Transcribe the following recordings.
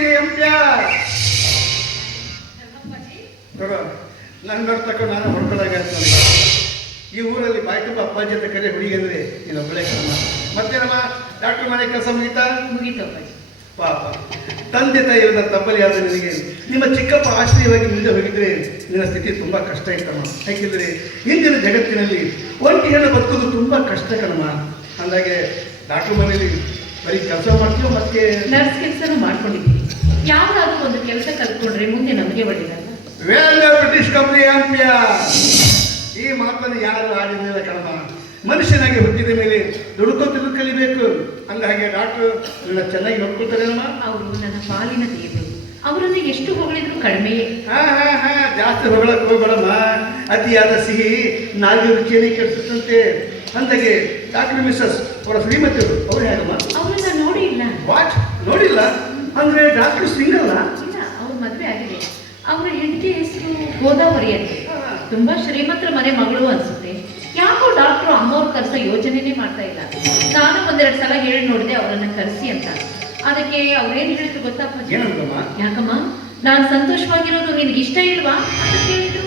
K ಎಂಪ್ಯ ನನ್ನ ತಕೊಂಡು ನಾನು ಹೊಡ್ಕೊಳ್ಳಾಗ ಈ ಊರಲ್ಲಿ ಬಾಯಿ ತುಂಬ ಅಪ್ಪಾಜಿ ಅಂತ ಕರೆ ಹುಡುಗಿ ಅಂದ್ರೆ ನೀನು ಒಳ್ಳೆ ಕ್ರಮ. ಮತ್ತೆ ನಮ್ಮ ಡಾಕ್ಟರ್ ಮನೆ ಕೆಲಸ ಮುಗಿತಾ? ಮುಗೀತು ಅಪ್ಪಾಜಿ. ಪಾಪ ತಂದೆ ತಾಯಿ ಇರೋದ ತಪ್ಪಲಿ ಆದ ನಿನಗೆ ನಿಮ್ಮ ಚಿಕ್ಕಪ್ಪ ಆಶ್ರಯವಾಗಿ ಮುಂದೆ ಹೋಗಿದ್ರೆ ನಿನ್ನ ಸ್ಥಿತಿ ತುಂಬ ಕಷ್ಟ ಇತ್ತಮ್ಮ. ಯಾಕೆಂದರೆ ಹಿಂದಿನ ಜಗತ್ತಿನಲ್ಲಿ ಒಂಟಿ ಹೆಣ್ಣು ಬದುಕೋದು ತುಂಬ ಕಷ್ಟ ಕಣಮ್ಮ. ಅಂದಾಗೆ ಡಾಕ್ಟರ್ ಮನೆಯಲ್ಲಿ ಬರೀ ಕೆಲಸ ಮಾಡ್ತೀವೋ ಮತ್ತೆ ನರ್ಸ್ ಕೆಲಸನೂ ಮಾಡ್ಕೊಂಡಿದ್ದೀವಿ. ಯಾವ್ದಾದ್ರು ಒಂದು ಕೆಲಸ ಕಲ್ತ್ಕೊಂಡ್ರೆ ಮುಂದೆ ನಮಗೆ ಒಳ್ಳೆಯದಲ್ಲ. ವೇಲ್ ಬ್ರಿಟಿಷ್ ಕಂಪ್ನಿ ಆಂಪ್ಯ ಈ ಮಾತನ್ನು ಯಾರು ಆಡಿರಲಿಲ್ಲ ಕಣಮ್ಮ. ಮನುಷ್ಯನಾಗಿ ಹುಟ್ಟಿದ ಮೇಲೆ ದುಡ್ಕೋತಿದ್ದು ಕಲಿಬೇಕು. ಅಂದಾಗೆ ಡಾಕ್ಟ್ರು ನನ್ನ ಚೆನ್ನಾಗಿ ನೋಡ್ಕೊಳ್ತಾರೇನಮ್ಮ? ಅವರು ನನ್ನ ಪಾಲಿನ ದೇವರು. ಅವರನ್ನು ಎಷ್ಟು ಹೊಗಳಿದ್ರು ಕಡಿಮೆಯೇ. ಜಾಸ್ತಿ ಹೊಗಳಕ್ಕೆ ಹೋಗ್ಬೇಡಮ್ಮ. ಅತಿಯಾದ ಸಿಹಿ ನಾಲ್ಕು ರುಚಿಯನ್ನೇ ಕೆಡಿಸುತ್ತಂತೆ. ಅಂದಾಗೆ ಡಾಕ್ಟರ್ ಮಿಸ್ಸಸ್ ಅವರ ಶ್ರೀಮತಿಯವರು ಅವ್ರು ಹೇಗಮ್ಮ? ಅವರನ್ನ ನೋಡಿ ಇಲ್ಲ. ವಾಟ್ ನೋಡಿಲ್ಲ ಅಂದ್ರೆ ಡಾಕ್ಟರ್ ಸಿಂಗಲ್ಲ? ಇಲ್ಲ, ಅವ್ರ ಮದುವೆ ಆಗಿದೆ. ಅವರ ಹೆಂಡತಿ ಹೆಸರು ಗೋದಾವರಿ ಅಂತ. ತುಂಬಾ ಶ್ರೀಮಂತರ ಮನೆ ಮಗಳು ಅನ್ಸುತ್ತೆ. ಯಾಕೋ ಡಾಕ್ಟ್ರು ಅಮ್ಮವ್ರು ಕರೆಸೋ ಯೋಚನೆನೇ ಮಾಡ್ತಾ ಇಲ್ಲ. ನಾನು ಒಂದೆರಡು ಸಲ ಹೇಳಿ ನೋಡಿದೆ ಅವರನ್ನ ಕರೆಸಿ ಅಂತ. ಅದಕ್ಕೆ ಅವ್ರೇನ್ ಹೇಳಿದ್ರು ಗೊತ್ತಪ್ಪ? ಯಾಕಮ್ಮ ನಾನು ಸಂತೋಷವಾಗಿರೋದು ನಿನ್ಗೆ ಇಷ್ಟ ಇಲ್ವಾ ಅಂತ ಕೇಳಿದ್ರು.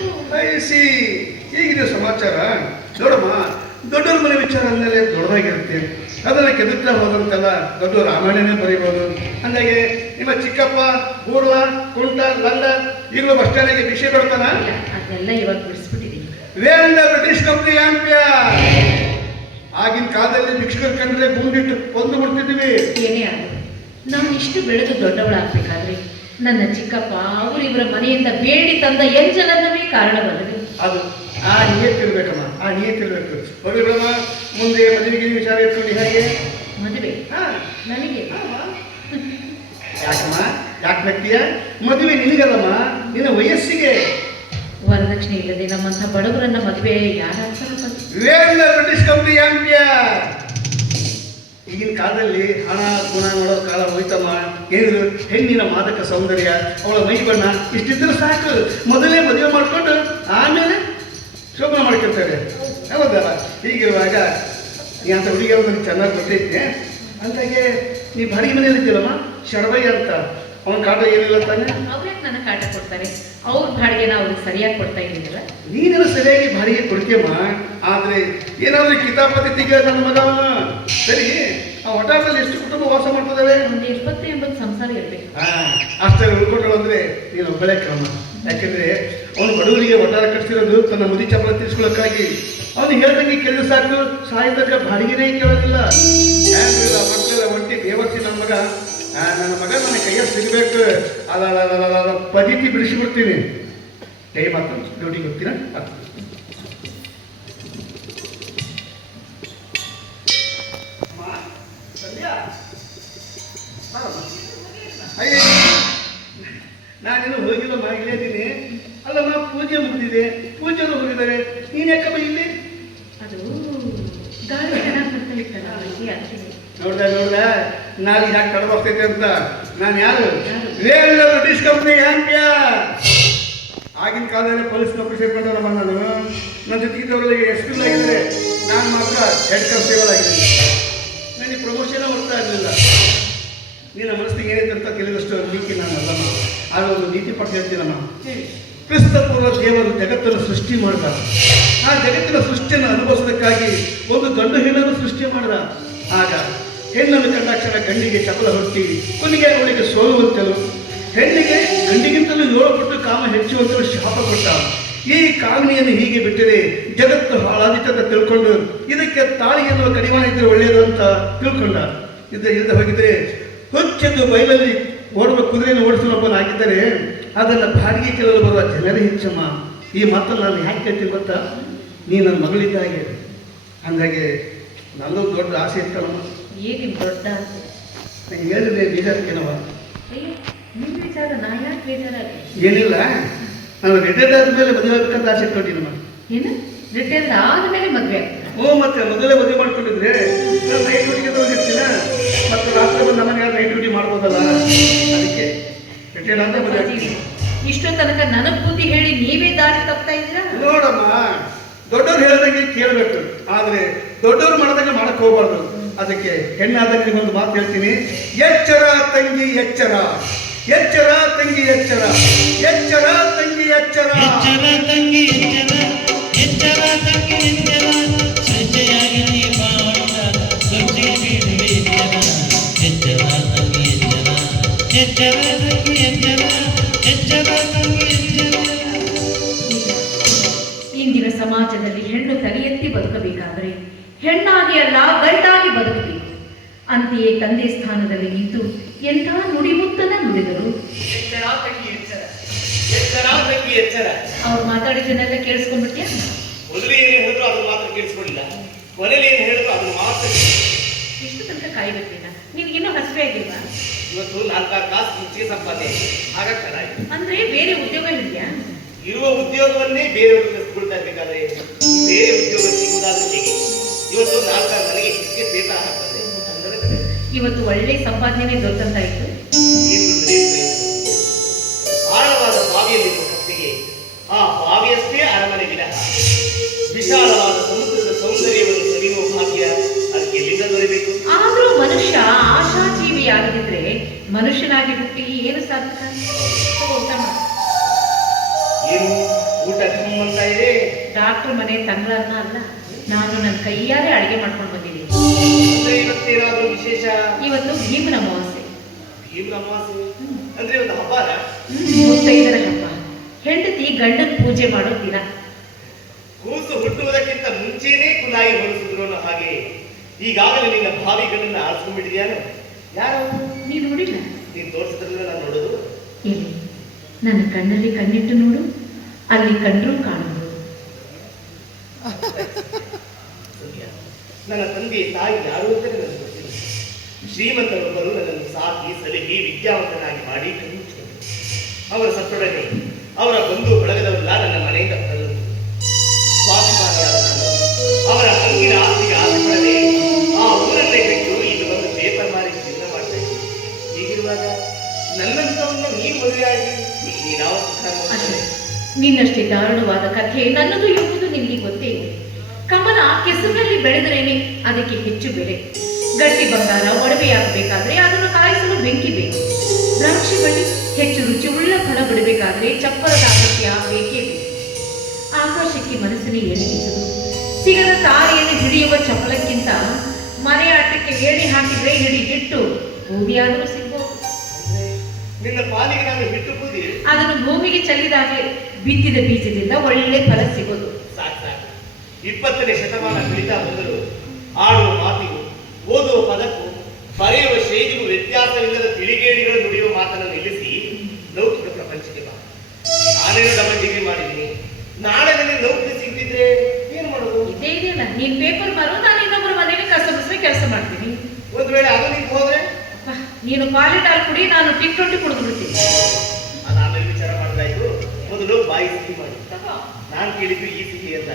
ಹೀಗಿದೆ ಸಮಾಚಾರ. ನೋಡಮ್ಮ, ದೊಡ್ಡವ್ರ ಮನೆ ವಿಚಾರ ಅಂದಮೇಲೆ ದೊಡ್ಡದಾಗಿರುತ್ತೆ. ಅದನ್ನ ಕೆದುತ್ತಾ ಹೋದಂತೆಲ್ಲ ದೊಡ್ಡ ರಾಮಾಯಣನೇ ಬರೀಬಹುದು. ಅಂದಾಗೆ ನಿಮ್ಮ ಚಿಕ್ಕಪ್ಪ ಗೂಡುವ ಕುಂಟ ಲಂಡ ಈಗಲೂ ಬಸ್ ಸ್ಟ್ಯಾಂಡಿಗೆ ವಿಷಯ ಕೊಡ್ತಾನ? ಅದೆಲ್ಲ ಇವಾಗ ಬಿಡಿಸ್ಬಿಟ್ಟಿದ್ದೀನಿ. ವೇಲ್ ಬ್ರಿಟಿಷ್ ಕಂಪ್ನಿ ಆಂಪ್ಯ ಆಗಿನ ಕಾಲದಲ್ಲಿ ಭಿಕ್ಷಕರು ಕಂಡ್ರೆ ಗುಂಡಿಟ್ಟು ಕೊಂದು ಬಿಡ್ತಿದ್ವಿ. ಏನೇ ಆಗ ನಾನು ಇಷ್ಟು ಬೆಳೆದು ದೊಡ್ಡವಳಾಗಬೇಕಾದ್ರೆ ನನ್ನ ಚಿಕ್ಕಪ್ಪ ಅವರು ಇವರ ಮನೆಯಿಂದ ಬೇಡಿ ತಂದ ಎಂಜಲನ್ನವೇ ಕಾರಣವಲ್ಲವೇ? ಅದು ಆ ನಿಯತ್ತಿರ್ಬೇಕಮ್ಮ, ಆ ನಿಯತ್ತಿರ್ಬೇಕು. ಹೋಗಿ ಬಿಡಮ್ಮ, ಮುಂದೆ ಮದುವೆಗೆ ವಿಚಾರ ಇಟ್ಕೊಂಡು ಹೇಗೆ ಮದುವೆ ನನಗೆ? ಯಾಕಮ್ಮ, ಯಾಕೆ ನಗ್ತೀಯ? ಮದುವೆ ನಿನಗಲ್ಲಮ್ಮ, ನಿನ್ನ ವಯಸ್ಸಿಗೆ. ವರದಕ್ಷಿಣೆ ಇಲ್ಲದೆ ನಮ್ಮಂಥ ಬಡವರನ್ನ ಮದುವೆ ಯಾರಾಗ್ತಾರ? ಬ್ರಿಟಿಷ್ ಕಂಪ್ನಿ ಆಂಪ್ಯ ಈಗಿನ ಕಾಲದಲ್ಲಿ ಹಣ ಗುಣ ನೋಡೋ ಕಾಲ ಹೋಯ್ತಮ್ಮ. ಏನಿದ್ರು ಹೆಣ್ಣಿನ ಮಾದಕ ಸೌಂದರ್ಯ, ಅವಳ ಮೈ ಬಣ್ಣ ಇಷ್ಟಿದ್ರೆ ಸಾಕು. ಮೊದಲೇ ಮದುವೆ ಮಾಡ್ಕೊಂಡು ಆಮೇಲೆ ಶೋಭನ ಮಾಡ್ಕೊಳ್ತಾರೆ. ಹೌದಲ್ಲ? ಹೀಗಿರುವಾಗ ಈ ಅಂತ ಹುಡುಗಿಯರು ನನಗೆ ಚೆನ್ನಾಗಿ ಗೊತ್ತೈತೆ. ಅಂತಾಗೆ ನೀ ಬಾಡಿಗೆ ಮನೆಯಲ್ಲಿ ಇದ್ದೀರಮ್ಮ, ಶರವಯ್ಯ ಅಂತ. ಅವನ ಕಾಟ ಏನಿಲ್ಲ ತಾನೆ? ಅವ್ರ್ಯಾಕೆ ನನ್ನ ಕಾಟ ಕೊಡ್ತಾರೆ? ಅವ್ರ ಬಾಡಿಗೆನ ಅವ್ರಿಗೆ ಸರಿಯಾಗಿ ಕೊಡ್ತಾ ಇದ್ದೀನಲ್ಲ. ನೀನೆಲ್ಲ ಸರಿಯಾಗಿ ಬಾಡಿಗೆ ಕೊಡ್ತೀಯಮ್ಮ. ಆದ್ರೆ ಏನಾದ್ರೂ ಕಿತಾಪತಿ ತೆಗಿಯ ನನ್ನ ಮಗ ಸರಿ. ಆ ವಟಾರದಲ್ಲಿ ಎಷ್ಟು ಕುಟುಂಬ ವಾಸ ಮಾಡ್ತದವೆ? ಒಂದು 70-80 ಸಂಸಾರ ಇರ್ಬೇಕು. ಅಷ್ಟರಲ್ಲಿ ಉಳ್ಕೊಂಡ್ರು ಅಂದ್ರೆ ನೀನು ಒಬ್ಬಳೇ ಕ್ರಮ. ಯಾಕೆಂದ್ರೆ ಅವನು ಬಡವರಿಗೆ ವಟಾರ ಕಟ್ಟಿಸಿರೋದು ತನ್ನ ಮುದಿ ಚಪಲ ತೀರ್ಸ್ಕೊಳ್ಳೋಕ್ಕಾಗಿ. ಅವನು ಹೇಳ್ದಂಗೆ ಕೇಳಿದ್ರೆ ಸಾಕು, ಸಾಯ್ತಕ್ಕ ಬಾಡಿಗೆನೇ ಕೇಳೋದಿಲ್ಲ. ಮಕ್ಕಳೆಲ್ಲ ಒಂಟಿ ದೇವರ್ಸಿ ನನ್ನ ಮಗ ನನ್ನ ಕೈಯಲ್ಲಿ ಸಿಗಬೇಕು. ಅಲ್ಲ ಪದ್ಧತಿ ಬಿಡಿಸಿಬಿಡ್ತೀನಿ. ಕೈ ಮಾತ್ರ ಡ್ಯೂಟಿಗೆ ಹೋಗ್ತೀನ. ಅಯ್ಯ, ನಾನೇನು ಹೋಗಿಲ್ಲಮ್ಮ, ಇಲ್ಲೇ ಇದ್ದೀನಿ. ಅಲ್ಲಮ್ಮ, ಪೂಜೆ ಮುಗಿದಿದೆ, ಪೂಜೆನೂ ಹೋಗಿದ್ದಾರೆ. ನೀನ್ ಯಾಕಮ್ಮ ಇಲ್ಲಿ? ಅದು ಗಾಳಿ ಚೆನ್ನಾಗಿ ಬರ್ತಾ ಇತ್ತಲ್ಲ, ನೋಡ್ದ ನಾಳೆ ಯಾಕೆ ತಡ ಬರ್ತೈತೆ ಅಂತ. ನಾನು ಯಾರು? ವೇಲ್ ಬ್ರಿಟಿಷ್ ಕಂಪ್ನಿ ಆಂಪ್ಯ. ಆಗಿನ ಕಾಲದಲ್ಲಿ ಪೊಲೀಸ್ ನೌಕರಿ ಸೇರ್ಕೊಂಡವರಮ್ಮ ನಾನು. ನನ್ನ ಜೊತೆಗಿದ್ದವರಲ್ಲಿ ಎಸ್.ಪಿ. ಆಗಿದ್ರೆ ನಾನು ಮಾತ್ರ ಹೆಡ್ ಕಾನ್ಸ್ಟೇಬಲ್ ಆಗಿದ್ದೀನಿ. ನನಗೆ ಪ್ರಮೋಷನ್ ಹೋಗ್ತಾ ಇರಲಿಲ್ಲ. ನಿನ್ನ ಮನಸ್ಸಿಗೆ ಏನೈತೆ ಅಂತ ತಿಳಿದಷ್ಟು ನೀತಿ ನಾನು ಅಲ್ಲಮ್ಮ. ಆಗ ಒಂದು ನೀತಿ ಪಟ್ಟು ಹೇಳ್ತೀನಮ್ಮ. ಕ್ರಿಸ್ತ ಪೂರ್ವ ದೇವರು ಜಗತ್ತನ್ನು ಸೃಷ್ಟಿ ಮಾಡಿದ. ಆ ಜಗತ್ತಿನ ಸೃಷ್ಟಿಯನ್ನು ಅನುಭವಿಸೋದಕ್ಕಾಗಿ ಒಂದು ಗಂಡು ಹೆಣ್ಣನ್ನು ಸೃಷ್ಟಿ ಮಾಡಿದ. ಆಗ ಹೆಣ್ಣನ್ನು ಕಂಡಾಕ್ಷರ ಗಂಡಿಗೆ ಚಪಲ ಹೊಟ್ಟಿ, ಕೊನೆಗೆ ಅವಳಿಗೆ ಸೋಲುವಂತಲು, ಹೆಣ್ಣಿಗೆ ಗಂಡಿಗಿಂತಲೂ 7 ಪಟ್ಟು ಕಾಮ ಹೆಚ್ಚುವಂತಲೂ ಶಾಪ ಕೊಟ್ಟ. ಈ ಕಾಮನೆಯನ್ನು ಹೀಗೆ ಬಿಟ್ಟರೆ ಜಗತ್ತು ಹಾಳಾದಿತ್ತು ಅಂತ ತಿಳ್ಕೊಂಡು ಇದಕ್ಕೆ ತಾಳಿ ಎನ್ನುವ ಕಡಿವಾಣ ಇದ್ರೆ ಒಳ್ಳೆಯದು ಅಂತ ತಿಳ್ಕೊಂಡ. ಇಲ್ಲದೆ ಹೋಗಿದ್ರೆ ಹುಚ್ಚೆದ್ದು ಬಯಲಲ್ಲಿ ಓಡುವ ಕುದುರೆಯನ್ನು ಓಡಿಸೋಬ್ಬನಾಗಿದ್ದರೆ ಅದನ್ನು ಬಾಡಿಗೆ ಕೇಳಲು ಬರುವ ಜನರೇ ಹೆಚ್ಚಮ್ಮ. ಈ ಮಾತನ್ನು ನಾನು ಯಾಕೆ ಕೇಳ್ತೀನಿ ಗೊತ್ತಾ? ನೀ ನನ್ನ ಮಗಳಿದ್ದಾಗೆ. ಹಂಗಾಗಿ ನನ್ನೂ ದೊಡ್ಡ ಆಸೆ ಇರ್ತಲ್ಲಮ್ಮ. ಏನು ದೊಡ್ಡ ಆಸೆ? ಹೇಳಿದ್ರೆ ಬೇಜಾರಕ್ಕೇನವ? ನಿಮ್ಮ ವಿಚಾರ ನಾ ಯಾಕೆ ಬೇಜಾರಾಗಿ? ಏನಿಲ್ಲ, ನಾನು ರಿಟೈರ್ಡ್ ಆದ್ಮೇಲೆ ಮದುವೆ ಆಗ್ಬೇಕಂತ ಆಸೆ ಇಟ್ಕೊಂಡಿನಮ್ಮ. ಏನು ರಿಟೈರ್ಡ್ ಆದ್ಮೇಲೆ ಮದುವೆ ಆಗ್ತದೆ? ಮತ್ತೆ ಮೊದಲೇ ಮದುವೆ ಮಾಡ್ಕೊಂಡಿದ್ರೆ ನಾನು ನೈಟ್ ಡ್ಯೂಟಿಗೆ ತಗೊಂಡಿರ್ತೀನ. ಮತ್ತು ರಾತ್ರಿ ಬಂದು ನಮ್ಮನೆ ನೈಟ್ ಡ್ಯೂಟಿ ಮಾಡ್ಬೋದಲ್ಲ, ಅದಕ್ಕೆ ರಿಟೈರ್ಡ್ ಆದ ಮದುವೆ. ಇಷ್ಟೋ ತನಕ ನನಗೆ ಬುದ್ಧಿ ಹೇಳಿ ನೀವೇ ದಾರಿ ತಪ್ತಾ ಇದ್ದೀರಾ? ನೋಡಮ್ಮ, ದೊಡ್ಡವ್ರು ಹೇಳಿದಂಗೆ ಕೇಳಬೇಕು, ಆದ್ರೆ ದೊಡ್ಡವ್ರು ಮಾಡಿದಂಗೆ ಮಾಡಕ್ ಹೋಗ್ಬಾರ್ದು. ಅದಕ್ಕೆ ಹೆಣ್ಣಾದ ನಿನಗೊಂದು ಮಾತು ಹೇಳ್ತೀನಿ. ಎಚ್ಚರ ತಂಗಿ ಎಚ್ಚರ. ಎಚ್ಚರ ತಂಗಿ ಎಚ್ಚರ, ಎಚ್ಚರ ತಂಗಿ ಎಚ್ಚರ. ಎಚ್ಚರ ತಂಗಿ ಎಚ್ಚರ, ಎಚ್ಚರ ತಂಗಿ ಎಚ್ಚರ, ಸಂಜೆಯಾಗಿ ನೀ ಬಾಳ ಸಂಜೆ ಬಿಡುವೆ ಎಚ್ಚರ. ಎಚ್ಚರ ತಂಗಿ ಎಚ್ಚರ, ಎಚ್ಚರ ತಂಗಿ ಎಚ್ಚರ, ಎಚ್ಚರ ತಂಗಿ ಎಚ್ಚರ. ಇಂದಿನ ಸಮಾಜದಲ್ಲಿ ಹೆಣ್ಣು ತಲೆ ಎತ್ತಿ ಬದುಕಬೇಕಾದರೆ ಹೆಣ್ಣಾಗಿ ಅಲ್ಲ ಗಂಡಾಗಿ ಬದುಕಬೇಕು. ಅಂತೆಯೇ ತಂದೆ ಸ್ಥಾನದಲ್ಲಿ ನಿಂತು ಎಂಥ ನುಡಿಮುತ್ತನ್ನ ನುಡಿದರು. ಎಚ್ಚರ ತಂಗಿ ಎಚ್ಚರ, ಎಚ್ಚರ ತಂಗಿ ಎಚ್ಚರ. ಅವ್ರು ಮಾತಾಡಿದ್ದನ್ನೆಲ್ಲ ಕೇಳಿಸ್ಕೊಂಡ್ಬಿಟ್ಯಾ? ಮೊದಲು ಏನು ಹೇಳಿದ್ರು ಅದನ್ನು ಮಾತ್ರ ಕೇಳಿಸ್ಕೊಳ್ಳಿಲ್ಲ, ಕೊನೆಯಲ್ಲಿ ಏನು ಹೇಳಿದ್ರು ಅದನ್ನು ಮಾತ್ರ. ಇಷ್ಟು ತನಕ ಕಾಯ್ಬೇಕಿಲ್ಲ, ನಿನಗಿನ್ನೂ ಹಸಿವೆ ಆಗಿಲ್ವಾ? ಇವತ್ತು 4 ಕಾಸು ಹೆಚ್ಚಿಗೆ ಸಂಪಾದನೆ ಹಾಗಾಗ್ತದಾಯ್ತು. ಅಂದ್ರೆ ಬೇರೆ ಉದ್ಯೋಗ ಹಿಡಿದ್ಯಾ? ಇರುವ ಉದ್ಯೋಗವನ್ನೇ ಬೇರೆಯವರು ಕಲಿಸ್ಕೊಳ್ತಾ ಇರ್ಬೇಕಾದ್ರೆ ಬೇರೆ ಉದ್ಯೋಗ ಸಿಗುವುದಾದ್ರೆ ಹೇಗೆ? ಇವತ್ತು 4 ನನಗೆ ಹೆಚ್ಚಿಗೆ ಪೇಪರ್ ಹಾಕ್ತದೆ ಅಂದರೆ ಇವತ್ತು ಒಳ್ಳೆ ಸಂಪಾದನೆ ದೊರಕಂತಾಯ್ತು. ಏನು ಆಳವಾದ ಬಾವಿಯಲ್ಲಿರುವ ಕಪ್ಪೆಗೆ ಆ ಬಾವಿಯಷ್ಟೇ ಅರಮನೆ ವಿನಃ ವಿಶಾಲವಾದ ಸಮುದ್ರದ ಸೌಂದರ್ಯವನ್ನು ಸವಿಯುವ ಭಾಗ್ಯ ಅದಕ್ಕೆ ಎಲ್ಲಿಂದ ದೊರೆಯಬೇಕು? ಆದ್ರೂ ಮನುಷ್ಯ ಆಶಾಜೀವಿಯಾಗದಿದ್ರೆ ಮನುಷ್ಯನಾಗಿ ಹುಟ್ಟಿ ಏನು ಸಾರ್ಥಕ? ಊಟ ಮಾಡು. ಏನು ಊಟ ಅಂತ ಇದೆ? ಡಾಕ್ಟರ್ ಮನೆ ತಂಗಳನ್ನ ಅಲ್ಲ, ನಾನು ನನ್ನ ಕೈಯಾರೆ ಅಡಿಗೆ ಮಾಡ್ಕೊಂಡು ಬಂದಿದ್ದೀನಿ. ಅಂದ್ರೆ ಇವತ್ತೇನಾದ್ರೂ ವಿಶೇಷ? ಇವತ್ತು ಭೀಮನ ಅಮಾವಾಸ್ಯೆ. ಭೀಮನ ಅಮಾವಾಸ್ಯೆ ಅಂದ್ರೆ ಒಂದು ಹಬ್ಬನ? ಮುತ್ತೈದರ ಹಬ್ಬ. ಹೆಂಡತಿ ಗಂಡನ ಪೂಜೆ ಮಾಡೋ ದಿನ. ಕೂಸು ಹುಟ್ಟುವುದಕ್ಕಿಂತ ಮುಂಚೆನೇ ಕುಲಾಯಿ ಹೊರಿಸಿದ್ರು ಅನ್ನೋ ಹಾಗೆ ಈಗಾಗಲೇ ನಿನ್ನ ಭಾವಿಗಳನ್ನ ಆರಿಸ್ಕೊಂಡ್ಬಿಟ್ಟಿದ್ಯಾನು? ಯಾರು ನೀನು ನೋಡಿಲ್ಲ? ನೀನು ತೋರಿಸಿದ್ರಲ್ಲ ನಾನು ನೋಡೋದು. ಇಲ್ಲಿ ನನ್ನ ಕಣ್ಣಲ್ಲಿ ಕಣ್ಣಿಟ್ಟು ನೋಡು, ಅಲ್ಲಿ ಕಂಡ್ರೂ ಕಾಣುವುದು. ನನ್ನ ತಂದೆ ತಾಯಿ ಯಾರು ಅಂತ ನನಗೆ ಗೊತ್ತಿಲ್ಲ. ಶ್ರೀಮಂತರೊಬ್ಬರು ನನ್ನನ್ನು ಸಾಕಿ ಸಲಹಿ ವಿದ್ಯಾವಂತನಾಗಿ ಮಾಡಿ ಕಣ್ಮುಚ್ಚಿಕೊಂಡರು. ಅವರ ಸತ್ತೊಡನೆ ಅವರ ಬಂಧು ಬಳಗದವರೆಲ್ಲ ನನ್ನ ಮನೆಯಿಂದ ಹೊರಲು ಸ್ವಾಭಿಮಾನಿಯಾದ ನಾನು ಅವರ ಹಂಗಿನ ಆಸ್ತಿಗೆ ಆಸೆಪಡದೆ ಆ ಊರನ್ನೇ ಬಿಟ್ಟು ಇಲ್ಲಿ ಬಂದು ಪೇಪರ್ ಮಾರಿ ಜೀವನ ಮಾಡ್ತಾ ಇದ್ದೀನಿ. ಹೀಗಿರುವಾಗ ನನ್ನಂತವನ್ನ ನೀನು ಮದುವೆಯಾಗಿ ನೀನಾವ ಅಷ್ಟೇ, ನಿನ್ನಷ್ಟೇ ದಾರುಣವಾದ ಕಥೆ ನನ್ನದು ಎಂಬುದು ನಿನಗೆ ಗೊತ್ತೇ ಇದೆ. ಕಮಲ ಕೆಸರಿನಲ್ಲಿ ಬೆಳೆದರೇನೆ ಅದಕ್ಕೆ ಹೆಚ್ಚು ಬೆಲೆ. ಗಟ್ಟಿ ಬಂಗಾರ ಒಡವೆಯಾಗಬೇಕಾದ್ರೆ ಅದನ್ನು ಕಾಯಿಸಲು ಬೆಂಕಿ ಬೇಕು. ದ್ರಾಕ್ಷಿ ಬಳ್ಳಿ ಹೆಚ್ಚು ರುಚಿಯುಳ್ಳ ಫಲ ಬಿಡಬೇಕಾದ್ರೆ ಚಪ್ಪರದ ಅಗತ್ಯ ಬೇಕೇ ಬೇಕು. ಆಕಾಶಕ್ಕೆ ಮನಸ್ಸಿನ ಎಳೆಯಿಸುವುದು, ಸಿಗದ ತಾರೆಯನ್ನು ಹಿಡಿಯುವ ಚಪಲಕ್ಕಿಂತ ಮನೆ ಆಟಕ್ಕೆ ಏಣಿ ಹಾಕಿದ್ರೆ ಹಿಡಿದಿಟ್ಟು ಬೂದಿಯಾದರೂ ಸಿಗ್ಬೋದು. ನಿನ್ನ ಪಾಲಿಗೆ ನಾನು ಹಿಟ್ಟು ಬೂದಿ ಅದನ್ನು ಭೂಮಿಗೆ ಚೆಲ್ಲಿದಾಗಲೇ ಬಿತ್ತಿದ ಬೀಜದಿಂದ ಒಳ್ಳೆ ಫಲ ಸಿಗೋದು. ಸಾಕು ಸಾಕು. 20ನೇ ಶತಮಾನ ಬೆಳೀತಾ ಬಂದರು ಆಡುವ ಮಾತಿಗೂ ಓದುವ ಪದಕ್ಕೂ ಬರೆಯುವ ಶೈಲಿಗೂ ವ್ಯತ್ಯಾಸವಿಲ್ಲದ ತಿಳಿಗೇಡಿಗಳು ನುಡಿಯುವ ಮಾತನ್ನು ನಿಲ್ಲಿಸಿ ಲೌಕಿಕ ಪ್ರಪಂಚಕ್ಕೆ ಬಾ. ನಾನೇನು ಡಬಲ್ ಡಿಗ್ರಿ ಮಾಡಿದ್ದೀನಿ, ನಾಳೆ ನನಗೆ ನೌಕರಿ ಸಿಗದಿದ್ರೆ ಏನು ಮಾಡೋದು? ಇದೇ ಇದೆಯಲ್ಲ, ನೀನ್ ಪೇಪರ್ ಮಾರು, ನಾನು ಇನ್ನೊಬ್ಬರ ಮನೆಯಲ್ಲಿ ಕಸ ಗುಡಿಸಿ ಕೆಲಸ ಮಾಡ್ತೀನಿ. ಒಂದು ವೇಳೆ ಅದು ನೀನು ಹೋದ್ರೆ ಅಪ್ಪ, ನೀನು ಪಾಲಿಟ್ ಹಾಲು ಕುಡಿ, ನಾನು ಟಿಕ್ ಕುಡಿದು ಬಿಡ್ತೀನಿ. ಅದಾದ್ಮೇಲೆ ವಿಚಾರ ಮಾಡಿದಾಯ್ತು. ಮೊದಲು ಬಾಯಿ ಸಿಹಿ ಮಾಡಿ. ನಾನು ಕೇಳಿದ್ದು ಈ ಸಿಹಿ ಅಂತ.